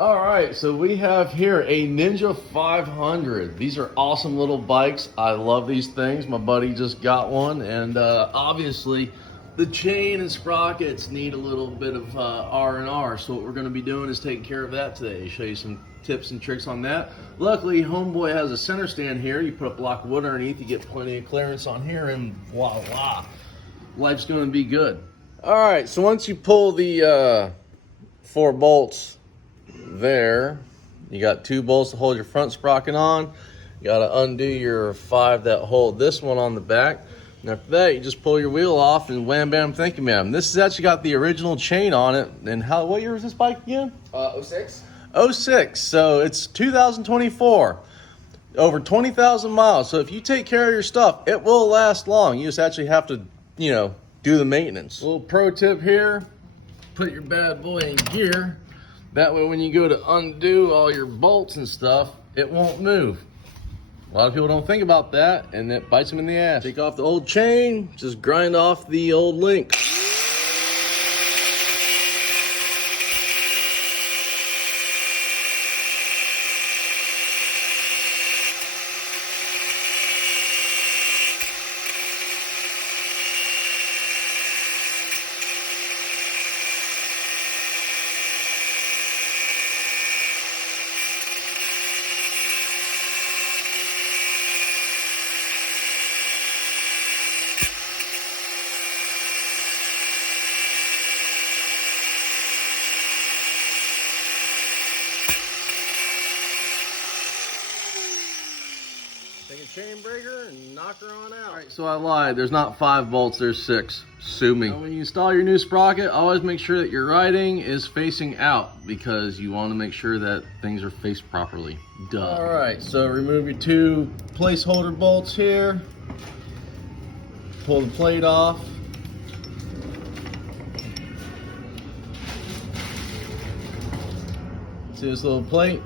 All right, so we have here a Ninja 500. These are awesome little bikes. I love these things. My buddy just got one, and obviously the chain and sprockets need a little bit of R&R. So what we're going to be doing is taking care of that today. Show you some tips and tricks on that. Luckily, Homeboy has a center stand here. You put a block of wood underneath, you get plenty of clearance on here, and voila, life's going to be good. All right, so once you pull the 4 bolts there, you got 2 bolts to hold your front sprocket on. You got to undo your 5 that hold this one on the back, and after that you just pull your wheel off and wham bam thank you ma'am. This has actually got the original chain on it. And what year is this bike again? 06. 06, so it's 2024, over 20,000 miles. So if you take care of your stuff, it will last long. You just actually have to, you know, do the maintenance. Little pro tip here: put your bad boy in gear. That way when you go to undo all your bolts and stuff, it won't move. A lot of people don't think about that, and it bites them in the ass. Take off the old chain, just grind off the old link. Take a chain breaker and knock her on out. All right, so I lied. There's not 5 bolts, there's 6. Sue me. Now, when you install your new sprocket, always make sure that your riding is facing out, because you want to make sure that things are faced properly. Duh. All right, so remove your 2 placeholder bolts here. Pull the plate off. See this little plate?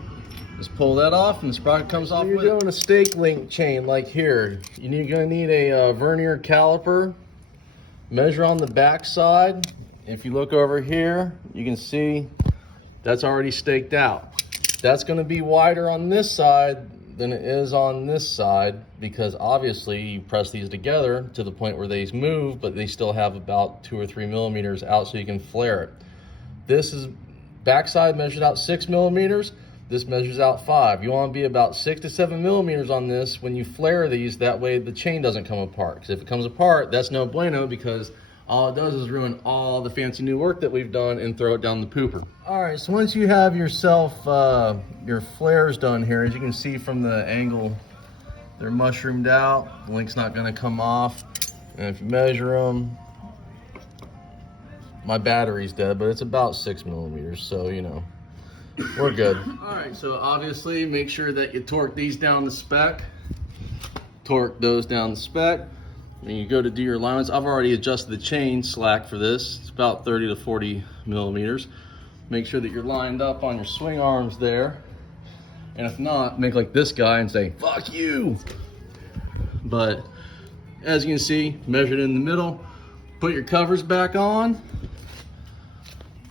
Just pull that off and the sprocket comes off. You're doing a stake link chain like here. You're gonna need a vernier caliper. Measure on the back side. If you look over here, you can see that's already staked out. That's gonna be wider on this side than it is on this side, because obviously you press these together to the point where they move, but they still have about 2 or 3 millimeters out so you can flare it. This is backside measured out 6 millimeters. This measures out 5. You want to be about 6 to 7 millimeters on this when you flare these. That way the chain doesn't come apart. Because if it comes apart, that's no bueno, because all it does is ruin all the fancy new work that we've done and throw it down the pooper. All right, so once you have yourself your flares done here, as you can see from the angle, they're mushroomed out. The link's not going to come off. And if you measure them, my battery's dead, but it's about 6 millimeters, so you know, we're good. All right, so obviously make sure that you torque these down to spec. Torque those down to spec. When you go to do your alignments, I've already adjusted the chain slack for this. It's about 30 to 40 millimeters. Make sure that you're lined up on your swing arms there. And if not, make like this guy and say, fuck you. But as you can see, measured in the middle. Put your covers back on.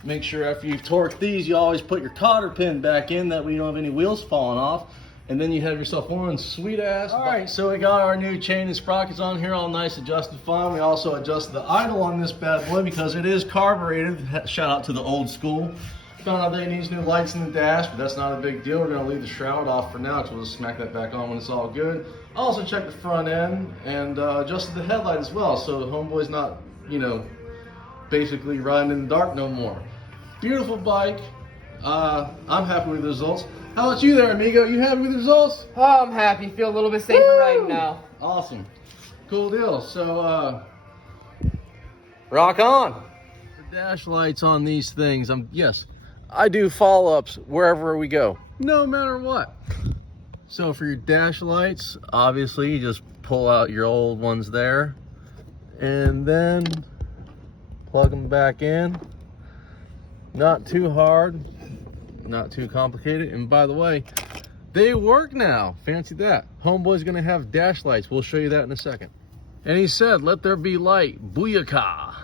Make sure after you torque these, you always put your cotter pin back in, that way you don't have any wheels falling off. And then you have yourself one sweet ass. All right, so we got our new chain and sprockets on here, all nice, adjusted fine. We also adjusted the idle on this bad boy because it is carbureted. Shout out to the old school. Found out that it needs new lights in the dash, but that's not a big deal. We're gonna leave the shroud off for now, because we'll just smack that back on when it's all good. Also checked the front end and adjusted the headlight as well, so the Homeboy's not, you know, basically riding in the dark no more. Beautiful bike. I'm happy with the results. How about you there, amigo? You happy with the results? Oh, I'm happy. Feel a little bit safer riding now. Awesome. Cool deal. So, rock on. The dash lights on these things, yes, I do follow-ups wherever we go, no matter what. So for your dash lights, obviously you just pull out your old ones there and then plug them back in. Not too hard, not too complicated. And by the way, they work now. Fancy that. Homeboy's gonna have dash lights. We'll show you that in a second. And he said, let there be light. Booyakah.